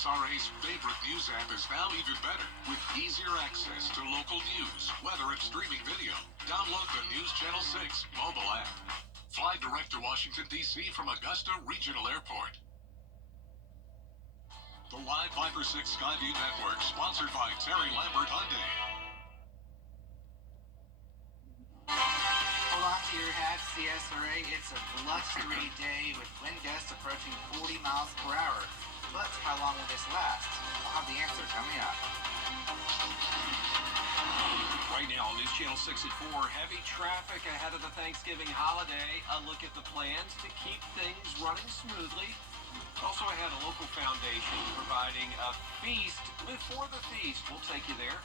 CSRA's favorite news app is now even better with easier access to local news, whether it's streaming video. Download the News Channel 6 mobile app. Fly direct to Washington, D.C. from Augusta Regional Airport. The Live Viper 6 Skyview Network, sponsored by Terry Lambert Hyundai. Hold on to your hat, CSRA. It's a blustery day with wind gusts approaching 40 miles per hour. But how long will this last? I'll have the answer coming up. Right now on News Channel 6 at 4, heavy traffic ahead of the Thanksgiving holiday. A look at the plans to keep things running smoothly. Also ahead, a local foundation providing a feast before the feast. We'll take you there.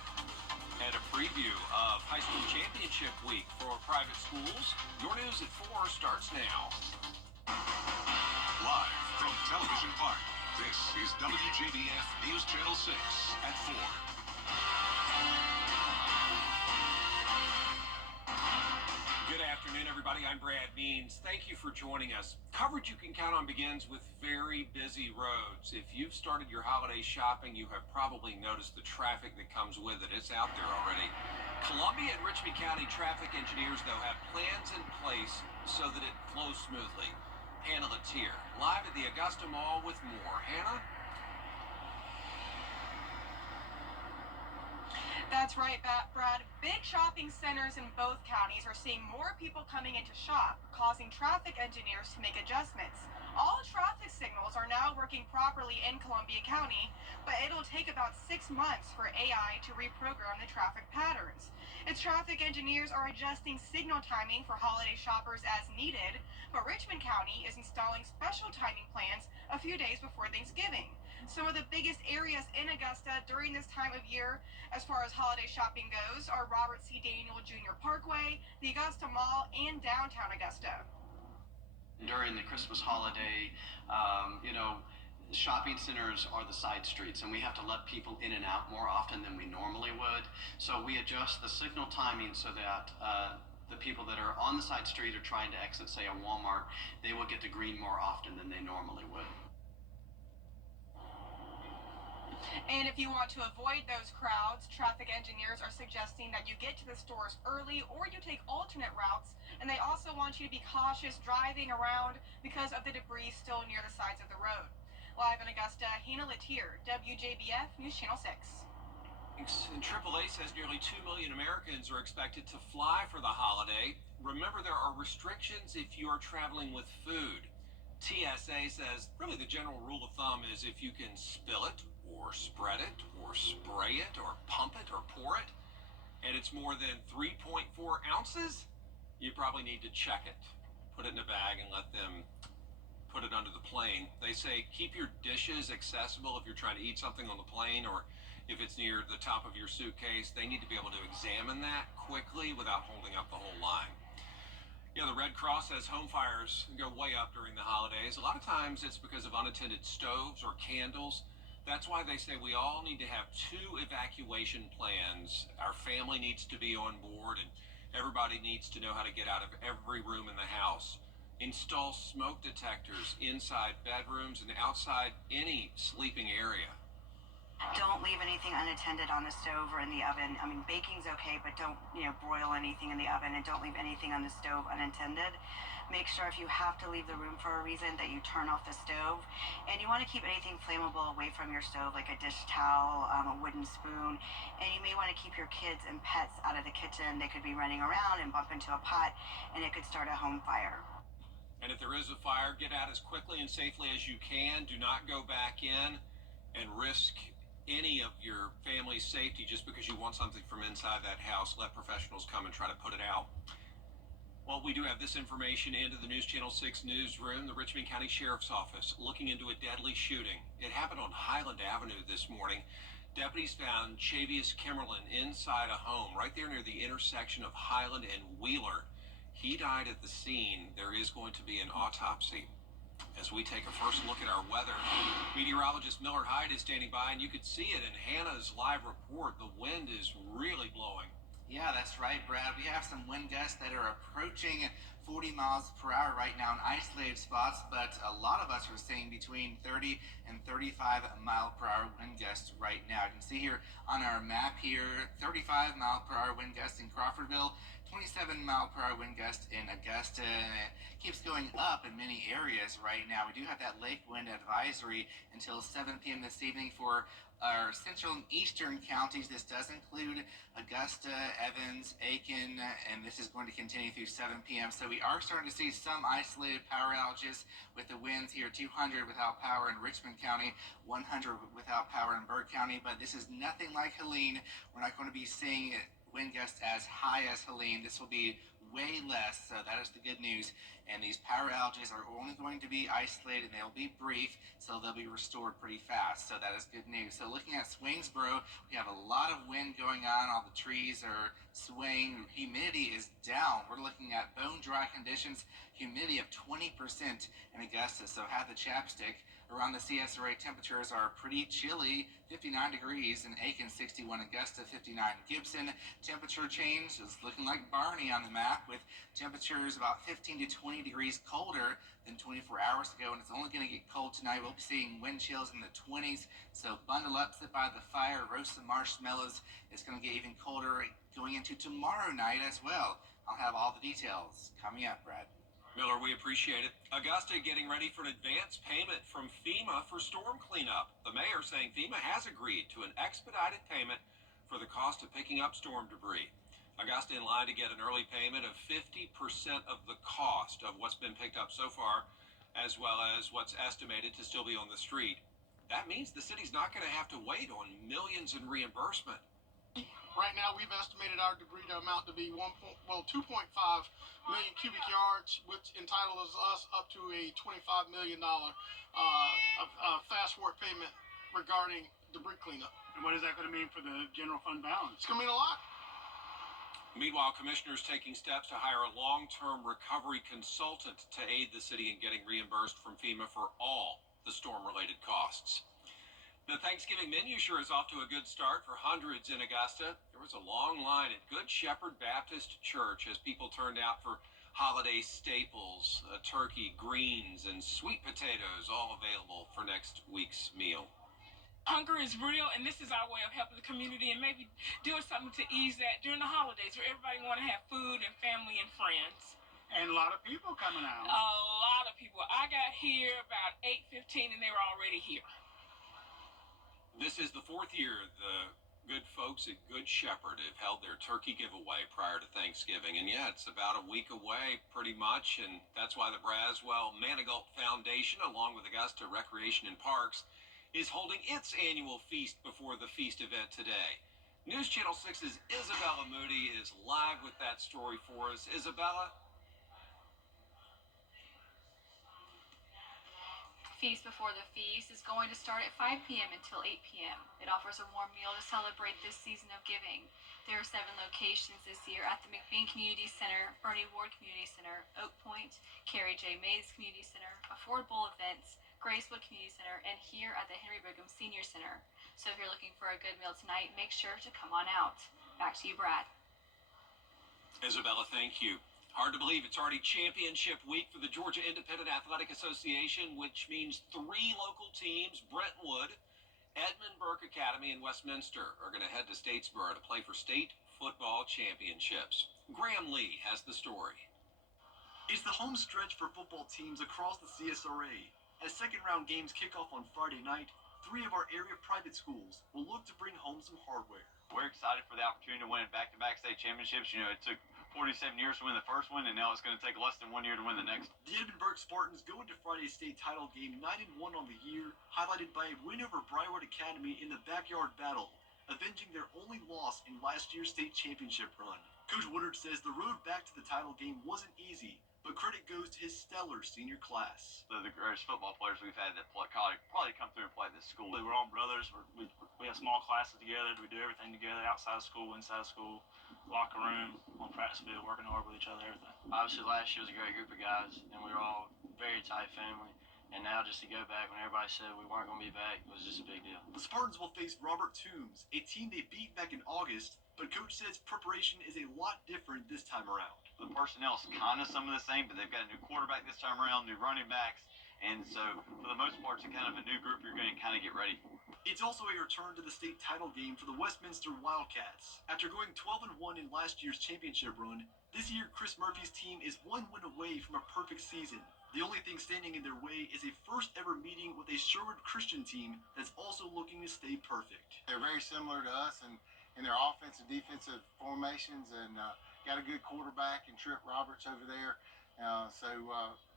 And a preview of high school championship week for private schools. Your News at 4 starts now. Live from Television Park, this is WJBF News Channel 6 at 4. Good afternoon, everybody. I'm Brad Means. Thank you for joining us. Coverage you can count on begins with very busy roads. If you've started your holiday shopping, you have probably noticed the traffic that comes with it. It's out there already. Columbia and Richmond County traffic engineers, though, have plans in place so that it flows smoothly. Hannah Latier, live at the Augusta Mall with more. Hannah? That's right, Brad. Big shopping centers in both counties are seeing more people coming in to shop, causing traffic engineers to make adjustments. All traffic signals are now working properly in Columbia County, but it'll take about 6 months for AI to reprogram the traffic patterns. Its traffic engineers are adjusting signal timing for holiday shoppers as needed, but Richmond County is installing special timing plans a few days before Thanksgiving. Some of the biggest areas in Augusta during this time of year, as far as holiday shopping goes, are Robert C. Daniel Jr. Parkway, the Augusta Mall, and downtown Augusta. During the Christmas holiday, shopping centers are the side streets, and we have to let people in and out more often than we normally would. So we adjust the signal timing so that the people that are on the side street or trying to exit, say, a Walmart, they will get the green more often than they normally would. And if you want to avoid those crowds, traffic engineers are suggesting that you get to the stores early or you take alternate routes. And they also want you to be cautious driving around because of the debris still near the sides of the road. Live in Augusta, Hannah Latier, WJBF News Channel 6. And AAA says nearly 2 million Americans are expected to fly for the holiday. Remember, there are restrictions if you are traveling with food. TSA says really the general rule of thumb is if you can spill it or spread it or spray it or pump it or pour it, and it's more than 3.4 ounces, you probably need to check it. Put it in a bag and let them put it under the plane. They say keep your dishes accessible if you're trying to eat something on the plane, or if it's near the top of your suitcase, they need to be able to examine that quickly without holding up the whole line. The Red Cross says home fires go way up during the holidays. A lot of times it's because of unattended stoves or candles. That's why they say we all need to have 2 evacuation plans. Our family needs to be on board, and everybody needs to know how to get out of every room in the house. Install smoke detectors inside bedrooms and outside any sleeping area. Don't leave anything unattended on the stove or in the oven. I mean, baking's okay, but don't, broil anything in the oven, and don't leave anything on the stove unattended. Make sure if you have to leave the room for a reason that you turn off the stove. And you want to keep anything flammable away from your stove, like a dish towel, a wooden spoon. And you may want to keep your kids and pets out of the kitchen. They could be running around and bump into a pot, and it could start a home fire. And if there is a fire, get out as quickly and safely as you can. Do not go back in and risk any of your family's safety just because you want something from inside that house. Let professionals come and try to put it out. Well, we do have this information into the News Channel 6 newsroom. The Richmond County Sheriff's Office looking into a deadly shooting. It happened on Highland Avenue this morning. Deputies found Chavius Kimmerlin inside a home right there near the intersection of Highland and Wheeler. He died at the scene. There is going to be an autopsy. As we take a first look at our weather, meteorologist Miller Hyde is standing by, and you could see it in Hannah's live report. The wind is really blowing. Yeah, that's right, Brad. We have some wind gusts that are approaching 40 miles per hour right now in isolated spots, but a lot of us are seeing between 30 and 35 mile per hour wind gusts right now. You can see here on our map here, 35 mile per hour wind gusts in Crawfordville, 27 mile per hour wind gust in Augusta, and it keeps going up in many areas right now. We do have that lake wind advisory until 7 p.m. this evening for our central and eastern counties. This does include Augusta, Evans, Aiken, and this is going to continue through 7 p.m. So we are starting to see some isolated power outages with the winds here, 200 without power in Richmond County, 100 without power in Byrd County, but this is nothing like Helene. We're not going to be seeing wind gusts as high as Helene. This will be way less, so that is the good news. And these power outages are only going to be isolated, and they'll be brief, so they'll be restored pretty fast. So that is good news. So looking at Swainsboro, we have a lot of wind going on. All the trees are swaying. Humidity is down. We're looking at bone dry conditions, humidity of 20% in Augusta. So have the chapstick. Around the CSRA, temperatures are pretty chilly, 59 degrees in Aiken, 61 Augusta, 59 Gibson. Temperature change is looking like Barney on the map, with temperatures about 15 to 20 degrees colder than 24 hours ago, and it's only going to get cold tonight. We'll be seeing wind chills in the 20s, so bundle up, sit by the fire, roast some marshmallows. It's going to get even colder going into tomorrow night as well. I'll have all the details coming up, Brad. Miller, we appreciate it. Augusta getting ready for an advance payment from FEMA for storm cleanup. The mayor saying FEMA has agreed to an expedited payment for the cost of picking up storm debris. Augusta in line to get an early payment of 50% of the cost of what's been picked up so far, as well as what's estimated to still be on the street. That means the city's not going to have to wait on millions in reimbursement. Right now, we've estimated our debris to amount to be 2.5 million cubic yards, which entitles us up to a $25 million fast work payment regarding debris cleanup. And what is that going to mean for the general fund balance? It's going to mean a lot. Meanwhile, commissioners taking steps to hire a long-term recovery consultant to aid the city in getting reimbursed from FEMA for all the storm-related costs. The Thanksgiving menu sure is off to a good start for hundreds in Augusta. There was a long line at Good Shepherd Baptist Church as people turned out for holiday staples, turkey, greens, and sweet potatoes, all available for next week's meal. Hunger is real, and this is our way of helping the community and maybe doing something to ease that during the holidays where everybody want to have food and family and friends. And a lot of people coming out. A lot of people. I got here about 8:15 and they were already here. This is the fourth year the good folks at Good Shepherd have held their turkey giveaway prior to Thanksgiving. And yeah, it's about a week away pretty much, and that's why the Braswell Manigault Foundation, along with Augusta Recreation and Parks, is holding its annual Feast Before the Feast event today. News Channel 6's Isabella Moody is live with that story for us. Isabella? Feast Before the Feast is going to start at 5 p.m. until 8 p.m. It offers a warm meal to celebrate this season of giving. There are 7 locations this year at the McBean Community Center, Bernie Ward Community Center, Oak Point, Carrie J. Mays Community Center, Affordable Events, Gracewood Community Center, and here at the Henry Brigham Senior Center. So if you're looking for a good meal tonight, make sure to come on out. Back to you, Brad. Isabella, thank you. Hard to believe it's already championship week for the Georgia Independent Athletic Association, which means 3 local teams, Brentwood, Edmund Burke Academy, and Westminster, are going to head to Statesboro to play for state football championships. Graham Lee has the story. It's the home stretch for football teams across the CSRA. As second-round games kick off on Friday night, 3 of our area private schools will look to bring home some hardware. We're excited for the opportunity to win back-to-back state championships. You know, it took 47 years to win the first one, and now it's going to take less than 1 year to win the next. The Edmund Burke Spartans go into Friday's state title game 9-1 on the year, highlighted by a win over Briarwood Academy in the backyard battle, avenging their only loss in last year's state championship run. Coach Woodard says the road back to the title game wasn't easy, but credit goes to his stellar senior class. The greatest football players we've had that probably come through and play at this school. We're all brothers. We have small classes together. We do everything together, outside of school, inside of school, locker room, on practice field, working hard with each other, everything. Obviously, last year was a great group of guys, and we were all very tight family. And now just to go back when everybody said we weren't going to be back was just a big deal. The Spartans will face Robert Toombs, a team they beat back in August, but Coach says preparation is a lot different this time around. The personnel's kind of some of the same, but they've got a new quarterback this time around, new running backs, and so for the most part, it's kind of a new group you're going to kind of get ready for. It's also a return to the state title game for the Westminster Wildcats. After going 12-1 in last year's championship run, this year Chris Murphy's team is one win away from a perfect season. The only thing standing in their way is a first ever meeting with a Sherwood Christian team that's also looking to stay perfect. They're very similar to us in their offensive and defensive formations, and got a good quarterback in Trip Roberts over there.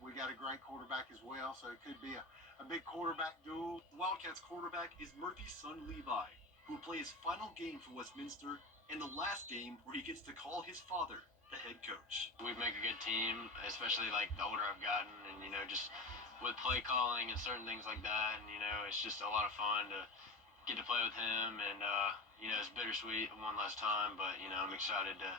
We got a great quarterback as well, so it could be a big quarterback duel. The Wildcats quarterback is Murphy's son Levi, who will play his final game for Westminster and the last game where he gets to call his father the head coach. We make a good team, especially like the older I've gotten, and just with play calling and certain things like that, and it's just a lot of fun to get to play with him, and it's bittersweet one last time, but I'm excited to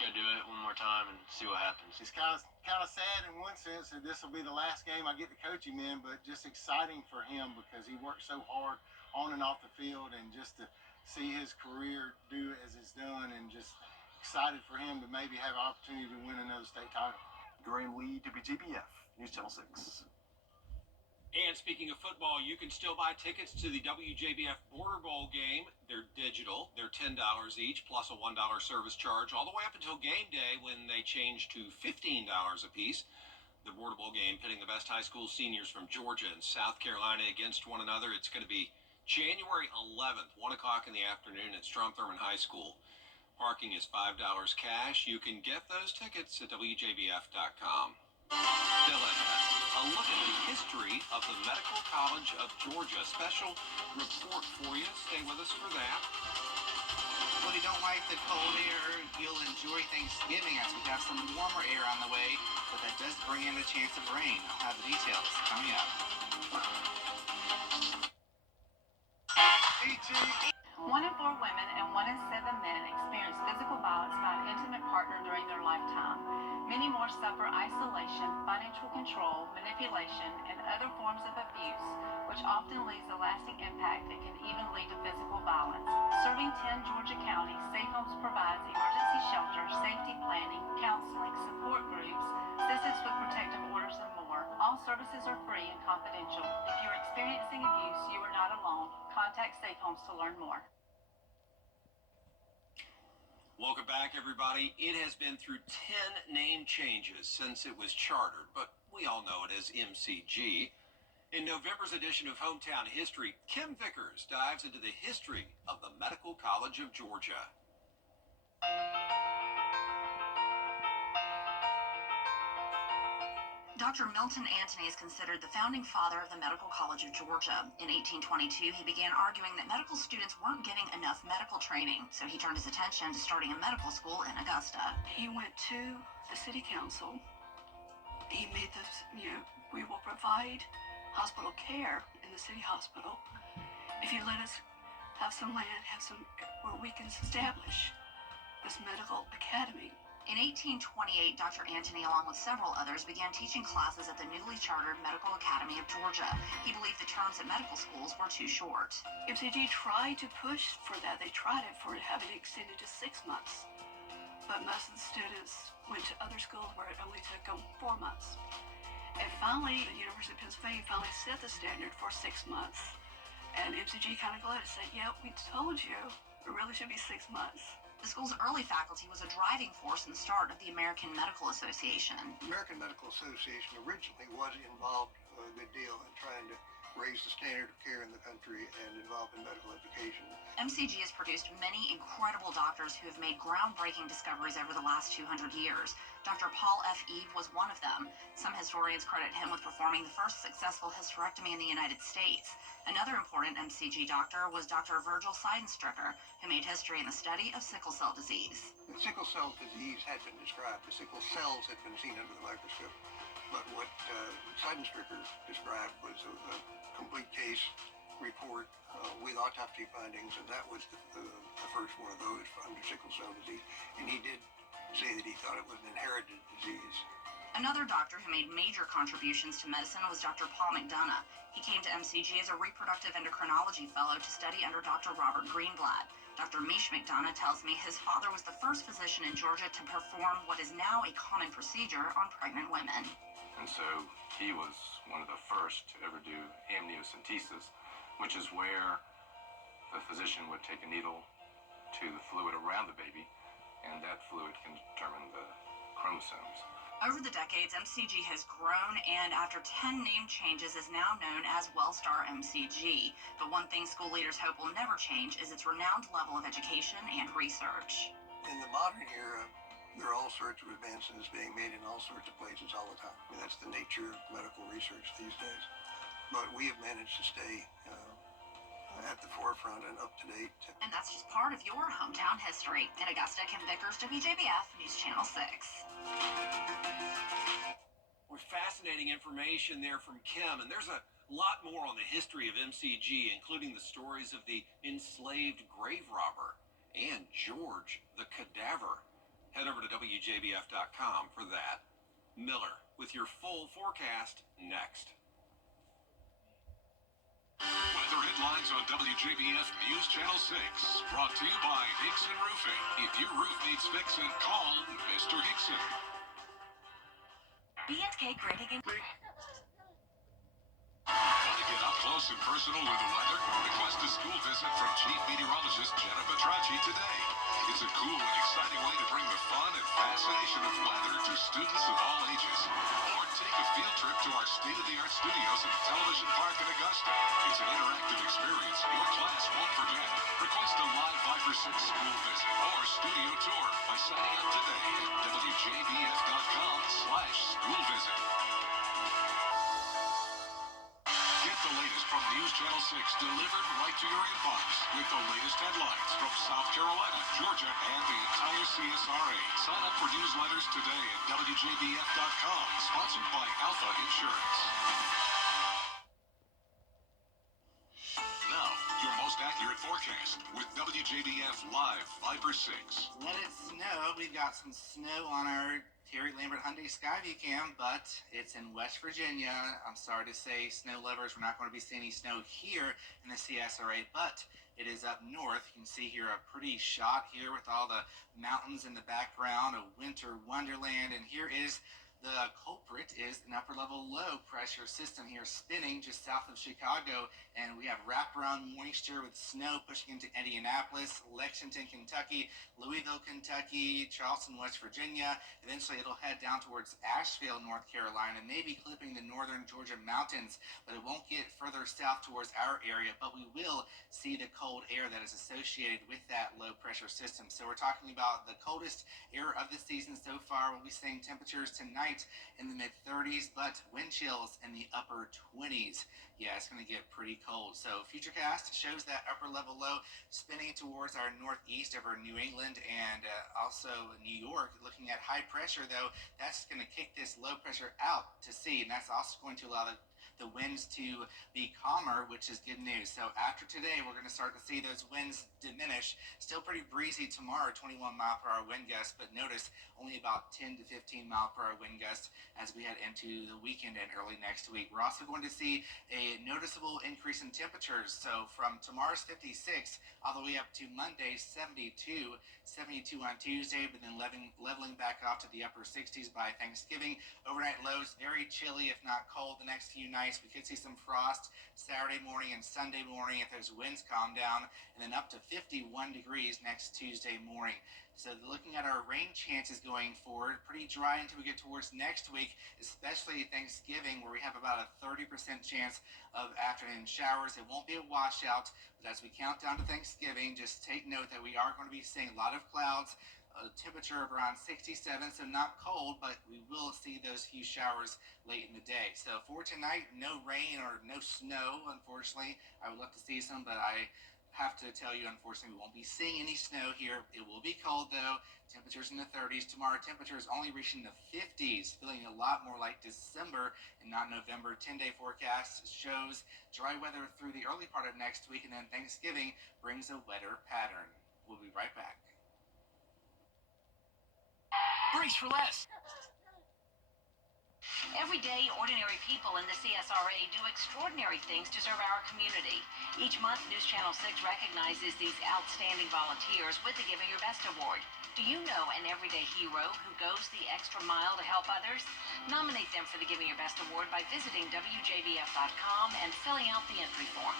go do it one more time and see what happens. It's kind of sad in one sense that this will be the last game I get to coach him in, but just exciting for him because he worked so hard on and off the field, and just to see his career do as it's done, and just excited for him to maybe have an opportunity to win another state title. Graham Lee, WJBF, News Channel 6. And speaking of football, you can still buy tickets to the WJBF Border Bowl game. They're digital. They're $10 each, plus a $1 service charge, all the way up until game day when they change to $15 a piece. The Border Bowl game pitting the best high school seniors from Georgia and South Carolina against one another. It's going to be January 11th, 1 o'clock in the afternoon at Strom Thurmond High School. Parking is $5 cash. You can get those tickets at WJBF.com. Still ahead, a look at the history of the Medical College of Georgia. Special report for you. Stay with us for that. Well, if you don't like the cold air, you'll enjoy Thanksgiving as we have some warmer air on the way, but that does bring in a chance of rain. I'll have the details coming up. 1 in 4 women and 1 in 7 men experience physical violence by an intimate partner during their lifetime. Many more suffer isolation, financial control, manipulation, and other forms of abuse, which often leaves a lasting impact that can even lead to physical violence. Serving 10 Georgia counties, Safe Homes provides emergency shelter, safety planning, counseling, support groups, assistance with protective orders, and more. All services are free and confidential. If you're experiencing abuse, you are not alone. Contact Safe Homes to learn more. Welcome back, everybody. It has been through 10 name changes since it was chartered, but we all know it as MCG. In November's edition of Hometown History, Kim Vickers dives into the history of the Medical College of Georgia. Dr. Milton Antony is considered the founding father of the Medical College of Georgia. In 1822, he began arguing that medical students weren't getting enough medical training, so he turned his attention to starting a medical school in Augusta. He went to the city council. He made this, we will provide hospital care in the city hospital if you let us have some land, where we can establish this medical academy. In 1828, Dr. Antony, along with several others, began teaching classes at the newly chartered Medical Academy of Georgia. He believed the terms at medical schools were too short. MCG tried to push for that. They tried it for having it extended to 6 months. But most of the students went to other schools where it only took them 4 months. And finally, the University of Pennsylvania finally set the standard for 6 months. And MCG kind of glad to say, yeah, we told you it really should be 6 months. The school's early faculty was a driving force in the start of the American Medical Association. The American Medical Association originally was involved a good deal in trying to raise the standard of care in the country and involved in medical education. MCG has produced many incredible doctors who have made groundbreaking discoveries over the last 200 years. Dr. Paul F. Eve was one of them. Some historians credit him with performing the first successful hysterectomy in the United States. Another important MCG doctor was Dr. Virgil Seidenstricker, who made history in the study of sickle cell disease. The sickle cell disease had been described. The sickle cells had been seen under the microscope. But what Seidenstricker described was a complete case report with autopsy findings, and that was the first one of those under sickle cell disease. And he did say that he thought it was an inherited disease. Another doctor who made major contributions to medicine was Dr. Paul McDonough. He came to MCG as a reproductive endocrinology fellow to study under Dr. Robert Greenblatt. Dr. Mish McDonough tells me his father was the first physician in Georgia to perform what is now a common procedure on pregnant women. And so he was one of the first to ever do amniocentesis, which is where the physician would take a needle to the fluid around the baby, and that fluid can determine the chromosomes. Over the decades, MCG has grown, and after 10 name changes is now known as Wellstar MCG. But one thing school leaders hope will never change is its renowned level of education and research. In the modern era, there are all sorts of advances being made in all sorts of places all the time. I mean, that's the nature of medical research these days. But we have managed to stay at the forefront and up to date. And that's just part of your hometown history. In Augusta, Kim Vickers, WJBF News Channel 6. With fascinating information there from Kim, and there's a lot more on the history of MCG, including the stories of the enslaved grave robber and George the cadaver. Head over to WJBF.com for that. Miller with your full forecast next. Weather headlines on WJBF News Channel 6. Brought to you by Hickson Roofing. If your roof needs fixing, call Mr. Hickson. B&K Grading and... Want to get up close and personal with the weather? Request a school visit from Chief Meteorologist Jenna Petracci today. It's a cool and exciting way to bring the fun and fascination of weather to students of all ages. Or take a field trip to our state-of-the-art studios at Television Park in Augusta. It's an interactive experience your class won't forget. Request a live 5% school visit or studio tour by signing up today at WJBF.com/school visit. Get the latest from News Channel 6 delivered right to your inbox with the latest headlines from South Carolina, Georgia, and the entire CSRA. Sign up for newsletters today at WJBF.com, sponsored by Alpha Insurance. Now, your most accurate forecast with WJBF Live 5/6. Let it snow. We've got some snow on our Terry Lambert Hyundai Skyview cam, but it's in West Virginia. I'm sorry to say, snow lovers, we're not going to be seeing any snow here in the CSRA, but it is up north. You can see here a pretty shot here with all the mountains in the background, a winter wonderland, and here is the culprit is an upper level low pressure system here spinning just south of Chicago, and we have wraparound moisture with snow pushing into Indianapolis, Lexington, Kentucky, Louisville, Kentucky, Charleston, West Virginia. Eventually it'll head down towards Asheville, North Carolina, maybe clipping the northern Georgia mountains, but it won't get further south towards our area, but we will see the cold air that is associated with that low pressure system. So we're talking about the coldest air of the season so far. We'll be seeing temperatures tonight in the mid-30s, but wind chills in the upper 20s. Yeah, it's going to get pretty cold. So Futurecast shows that upper level low spinning towards our northeast over New England and also New York. Looking at high pressure, though, that's going to kick this low pressure out to sea, and that's also going to allow the winds to be calmer, which is good news. So after today, we're going to start to see those winds diminish. Still pretty breezy tomorrow, 21 mile per hour wind gusts, but notice only about 10 to 15 mile per hour wind gusts as we head into the weekend and early next week. We're also going to see a noticeable increase in temperatures. So from tomorrow's 56 all the way up to Monday's 72 on Tuesday, but then leveling back off to the upper 60s by Thanksgiving. Overnight lows very chilly, if not cold, the next few nights. We could see some frost Saturday morning and Sunday morning if those winds calm down, and then up to 51 degrees next Tuesday morning. So looking at our rain chances going forward, pretty dry until we get towards next week, especially Thanksgiving, where we have about a 30% chance of afternoon showers. It won't be a washout, but as we count down to Thanksgiving, just take note that we are going to be seeing a lot of clouds, a temperature of around 67, so not cold, but we will see those few showers late in the day. So for tonight, no rain or no snow, unfortunately. I would love to see some, but I have to tell you, unfortunately, we won't be seeing any snow here. It will be cold, though. Temperatures in the 30s. Tomorrow, temperatures only reaching the 50s, feeling a lot more like December and not November. 10-day forecast shows dry weather through the early part of next week, and then Thanksgiving brings a wetter pattern. We'll be right back. Brace for less. Every day, ordinary people in the CSRA do extraordinary things to serve our community. Each month, News Channel 6 recognizes these outstanding volunteers with the Giving Your Best Award. Do you know an everyday hero who goes the extra mile to help others? Nominate them for the Giving Your Best Award by visiting WJBF.com and filling out the entry form.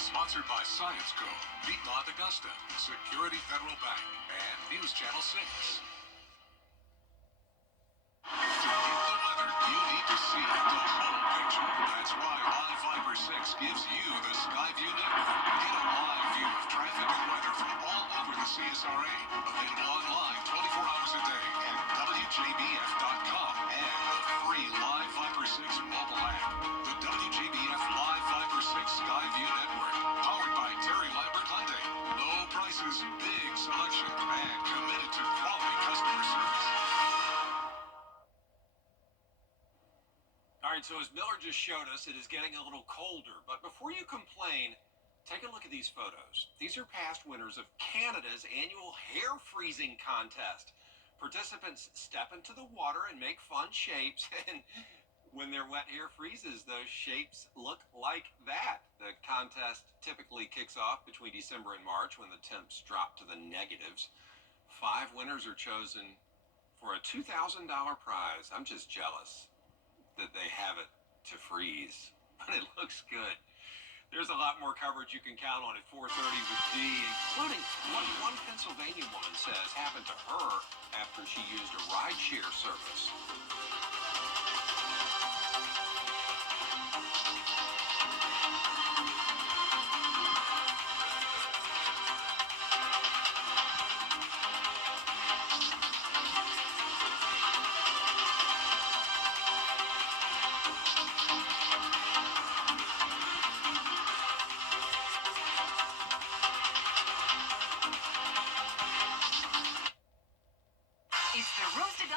Sponsored by Science Co., Piedmont Augusta, Security Federal Bank, and News Channel 6. To get the weather, you need to see the whole picture. That's why Live Fiber 6 gives you the Skyview network. Get a live view of traffic and weather from all over the CSRA. Available online 24 hours a day at WJBF.com and the free Live Fiber 6 mobile app. The WJBF Live Fiber 6 Skyview network, powered by Terry Lambert Hyundai. Low prices, big selection, and committed to quality customer service. All right, so as Miller just showed us, it is getting a little colder. But before you complain, take a look at these photos. These are past winners of Canada's annual hair freezing contest. Participants step into the water and make fun shapes, and when their wet hair freezes, those shapes look like that. The contest typically kicks off between December and March when the temps drop to the negatives. 5 winners are chosen for a $2,000 prize. I'm just jealous that they have it to freeze, but it looks good. There's a lot more coverage you can count on at 4:30 with D, including what one Pennsylvania woman says happened to her after she used a rideshare service.